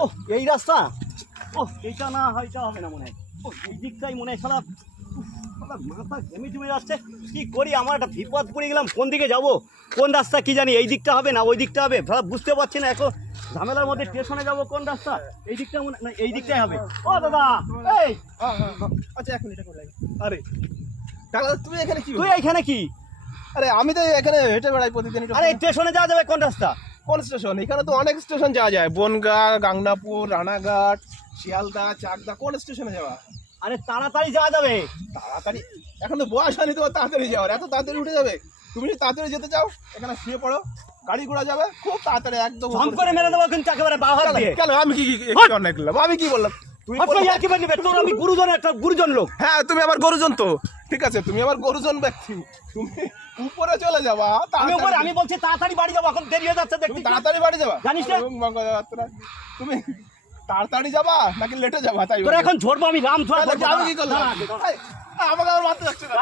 ও এই রাস্তা, ও এইটা না হয়টা হবে না মনে হয়। ও এই দিকটাই মনে হয় শালা মাথা ঘেমে জমে যাচ্ছে। কি করি, আমার একটা বিপদ পড়ে গেলাম। কোন দিকে যাব, কোন রাস্তা কি জানি। এই দিকটা হবে না ওই দিকটা হবে, শালা বুঝতে পারছি না। এখন ঝামেলার মধ্যে স্টেশনে যাব, কোন রাস্তা? এই দিকটা না এই দিকটাই হবে। ও দাদা, এই আচ্ছা এক মিনিট করে লাগে। আরে দাদা তুমি এখানে কি? তুই এইখানে কি? আরে আমি তো এখানে হেঁটে বেড়াই প্রতিদিন। আরে স্টেশনে যাওয়া যাবে কোন রাস্তা? কোন স্টেশন? এখানে তো অনেক স্টেশন যাওয়া যায়, বনগা, গাংনাপুর, রানাঘাট, শিয়ালদা, চাকদা। কোন স্টেশনে যাওয়া? আরে তাড়াতাড়ি যাওয়া যাবে। তাড়াতাড়ি? এখন তো বয়স হয়নি তোমার তাড়াতাড়ি যাওয়ার। এত তাড়াতাড়ি উঠে যাবে? তুমি যদি তাড়াতাড়ি যেতে চাও এখানে শুয়ে পড়ো, গাড়ি ঘোড়া যাবে খুব তাড়াতাড়ি একদম। ঝম করে মেরে দেবো কিন্তু একেবারে বাহার দিয়ে। কেন আমি কি অন্যায় করলাম? আমি কি বললাম? তুমি তোর আমি গুরুজন, একটা গুরুজন লোক। হ্যাঁ তুমি আমার গরুজন তো, ঠিক আছে তুমি আমার গরুজন ব্যক্তি। তুমি উপরে চলে যাবা। আমি উপরে, আমি বলছি তাড়াতাড়ি বাড়ি যাবো, এখন দেরি হয়ে যাচ্ছে দেখছি। তাড়াতাড়ি বাড়ি যাবা জানিস না? তুমি তাড়াতাড়ি যাবা নাকি লেটে যাবা? তাই তোর এখন ঝরবো আমি, রাম ঝড়। আমি কি করলাম? আমাকে আমার মারতে যাচ্ছে না।